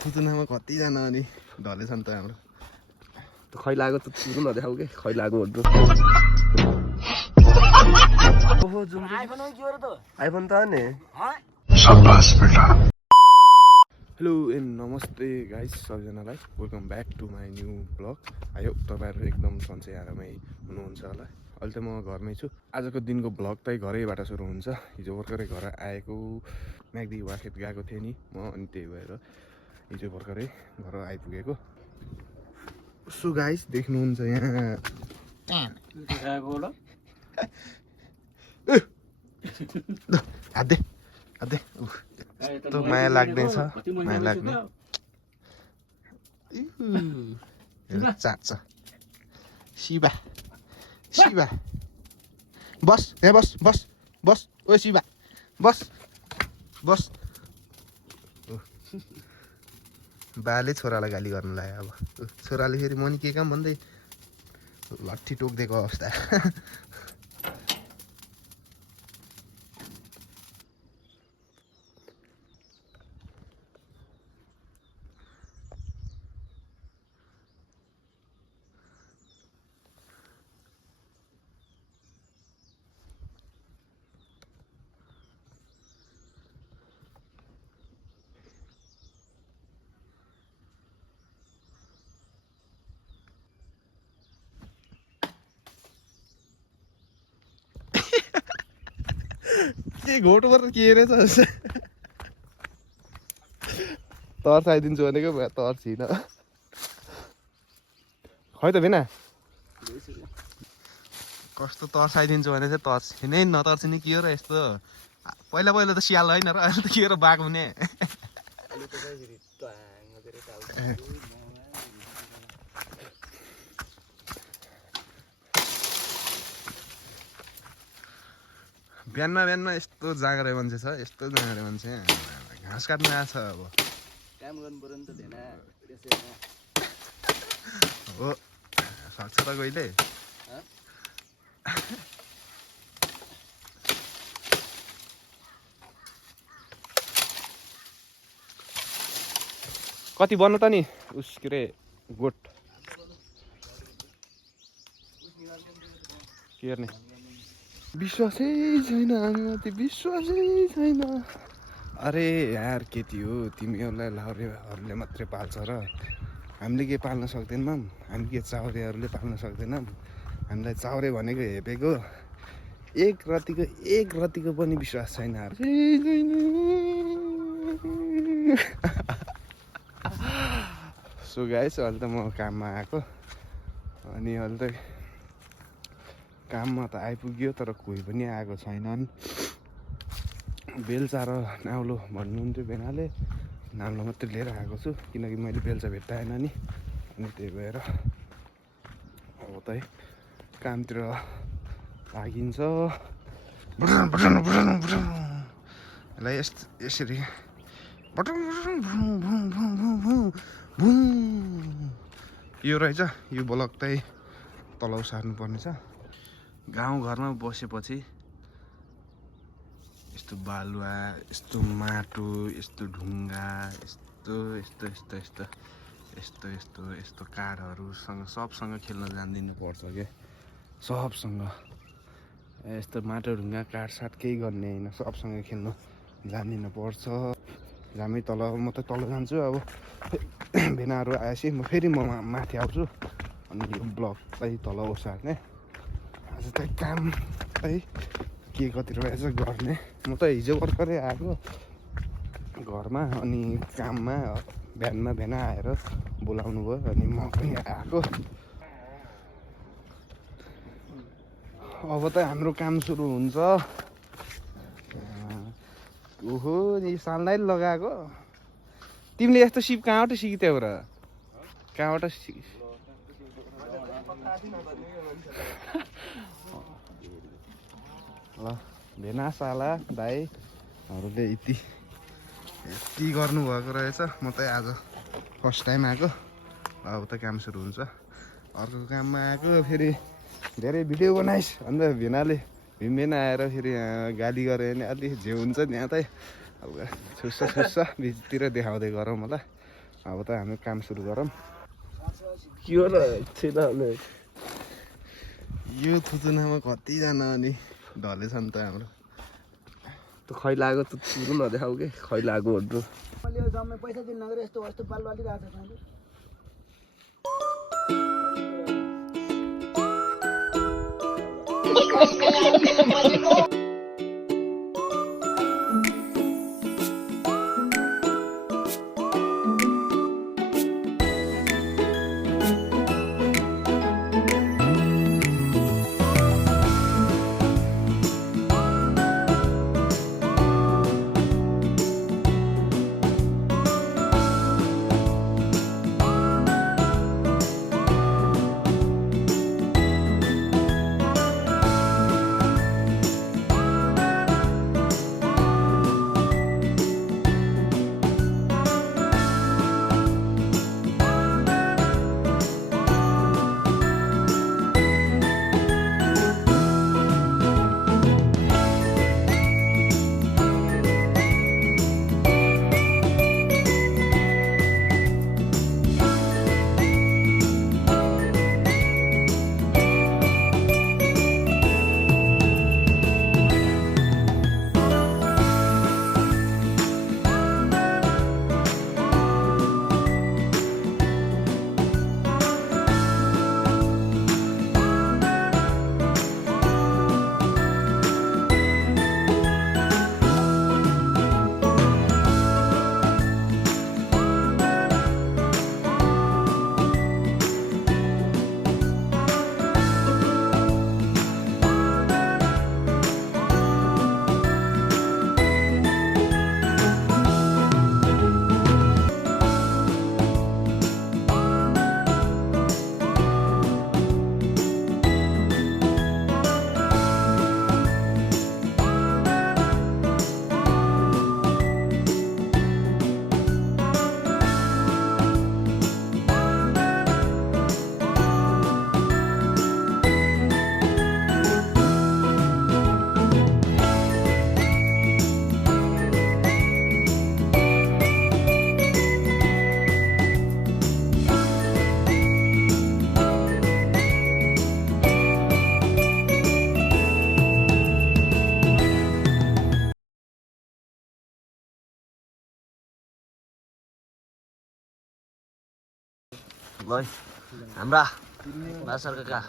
थुतुनामा कतिजना अनि ढलेछन् त हाम्रो त खै लाग्यो त तुरु नदेखाउ के खै लाग्यो भन्नु ओहो जुम आइफोन के हो र त आइफोन त नि शाबाश बेटा हेलो एन्ड नमस्ते गाइस सबैजनालाई welcome back to my new blog I hope तपाईँहरू एकदम सन्चै आरामै हुनुहुन्छ होला अहिले त म घरमै छु आजको दिनको ब्लग चाहिँ घरैबाट सुरु हुन्छ हिजो भर्खरै घर आएको म्याग्दी वाखेत गएको थिएँ नि म अनि त्यही भएर हिजो भर्खरै घर आइपुगेको सो गाइस देख्नुहुन्छ यहाँ हाते हाते यस्तो माया लाग्ने छ माया लाग्ने चाच्छ शिवा शिवा बस यहाँ बस बस बस ओ शिवा बस बस बाले छोरालाई गाली गर्नु लाग्यो अब छोराले फेरि मनी के काम भन्दै लट्ठी टोकिदिएको अवस्था के घोटबाट के रहेछ तर्स आइदिन्छु भनेको तर्सिन खै त भेना कस्तो तर्साइदिन्छु भने चाहिँ तर्सिनै नतर्सिने के हो र यस्तो पहिला पहिला त सियाल होइन र अहिले त के हो र बाघ हुने बिहानमा बिहानमा यस्तो जाँगरे मान्छे छ यस्तो जाँगरे मान्छे घाँस काट्नु आएको छ अब काम गर्नु पर्यो नि त धेन हो सक्छ त कहिले कति बन्नु त नि उस के अरे गोठ के गर्ने विश्वासै छैन हामीमाथि विश्वासै छैन अरे यार केटी हो तिमीहरूलाई लाउरेहरूले मात्रै पाल्छ र हामीले के पाल्न सक्दैनौँ हामी के चाउरेहरूले पाल्न सक्दैनौँ हामीलाई चाउरे भनेको हेपेको एक रतिको पनि विश्वास छैन सो गाइस अहिले त म काममा आएको अनि अहिले त काममा त आइपुग्यो तर कोही पनि आएको छैनन् बेल्चा र नाउलो भन्नुहुन्थ्यो बेनाले नाउलो मात्रै लिएर आएको छु किनकि मैले बेल्चा भेट्टाएन नि अनि त्यही भएर अब त कामतिर लागिन्छ यसलाई यसरी यो रहेछ यो ब्लक चाहिँ तलाउ सार्नुपर्ने छ गाउँघरमा बसेपछि यस्तो बालुवा यस्तो माटो यस्तो ढुङ्गा यस्तो यस्तो यस्तो यस्तो यस्तो यस्तो यस्तो काठहरूसँग सबसँग खेल्न जानिदिनु पर्छ क्या सबसँग यस्तो माटो ढुङ्गा काठसाट केही गर्ने होइन सबसँग खेल्नु जानिदिनु पर्छ जामै तल म त तल जान्छु अब भेनाहरू आएपछि म फेरि माथि आउँछु अनि यो ब्लक चाहिँ तल ओसार्ने आज त काम है के कति रहेछ गर्ने म त हिजो भर्खरै आएको घरमा अनि काममा बिहानमा भेना आएर बोलाउनु भयो अनि म पनि आएको अब त हाम्रो काम सुरु हुन्छ ओहो नि साललाई लगाएको तिमीले यस्तो सिप कहाँबाट सिक्थ्यौ र कहाँबाट ल भेना साला दाईहरूले यति गर्नुभएको रहेछ म त आज फर्स्ट टाइम आएको अब त काम सुरु हुन्छ अर्को काममा आएको फेरि धेरै भिडियो बनाइस् अन्त भेनाले भीमभेन आएर फेरि गाली गऱ्यो भने अलि जे हुन्छ नि यहाँ त अब छुस्सा भित्रतिर देखाउँदै गरौँ होला अब त हामी काम सुरु गरौँ। के हो र छिटो यो थुतुनामा कतिजना अनि ढलेछ नि त हाम्रो त खै लागो त सुरु नदेखाऊ के खै लागो भन्नु मैले यो जम्मै पैसा दिन नगरे यस्तो वस्तु पालिरहेको छ मैले ल हाम्रा बासर काका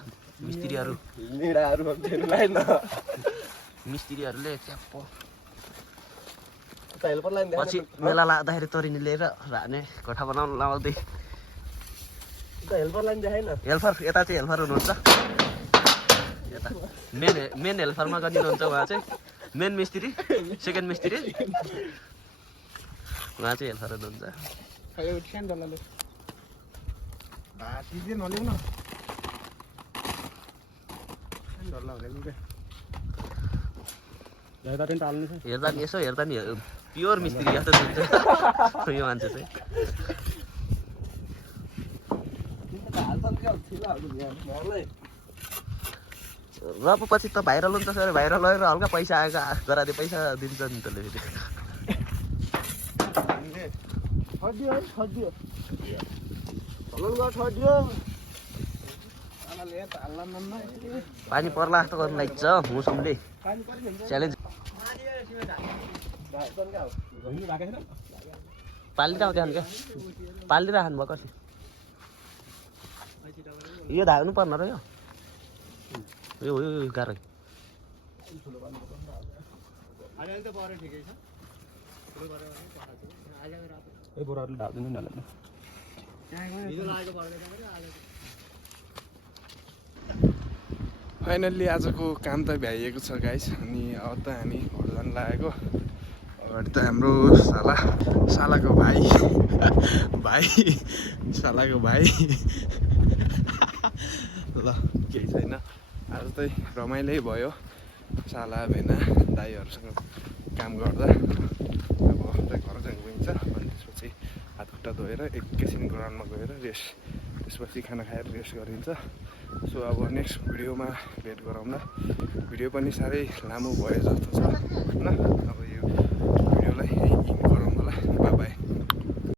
मिस्त्रीहरूले च्याप्प पछि मेला लाग्दाखेरि तरिनी लिएर हाने कोठा बनाउनु लाउँदै हेल्पर यता चाहिँ हेल्पर हुनुहुन्छ यता मेन हेल्परमा गरिदिनुहुन्छ उहाँ चाहिँ मेन मिस्त्री सेकेन्ड मिस्त्री उहाँ चाहिँ हेल्पर हुनुहुन्छ हेर्दा नि यसो हेर्दा नि प्योर मिस्त्री जस्तो हुन्छ यो मान्छे चाहिँ र पो पछि त भाइरल हुन्छ सर भाइरल गरेर हल्का पैसा आएको गरादे पैसा दिन्छ नि त्यसले फेरि पानी पर्ला जस्तो गर्नु लाग्छ मौसमले च्यालेन्ज पालिरहेको क्या क्या पालिदिइराख्नु भएको कसै यो धाग्नु पर्न र यो गाह्रो फाइनल्ली आजको काम त भ्याइएको छ गाइस अनि अब त हामी घर जान लागेको अगाडि त हाम्रो सालाको भाइ सालाको भाइ ल केही छैन आज चाहिँ रमाइलै भयो साला भेना दाइहरूसँग काम गर्दा अब चाहिँ घर जानु गइन्छ अनि त्यसपछि हात खुट्टा धोएर एकैछिन ग्राउन्डमा गएर रेस्ट त्यसपछि खाना खाएर रेस्ट गरिन्छ सो अब नेक्स्ट भिडियोमा भेट गरौँला भिडियो पनि साह्रै लामो भयो जस्तो छ होइन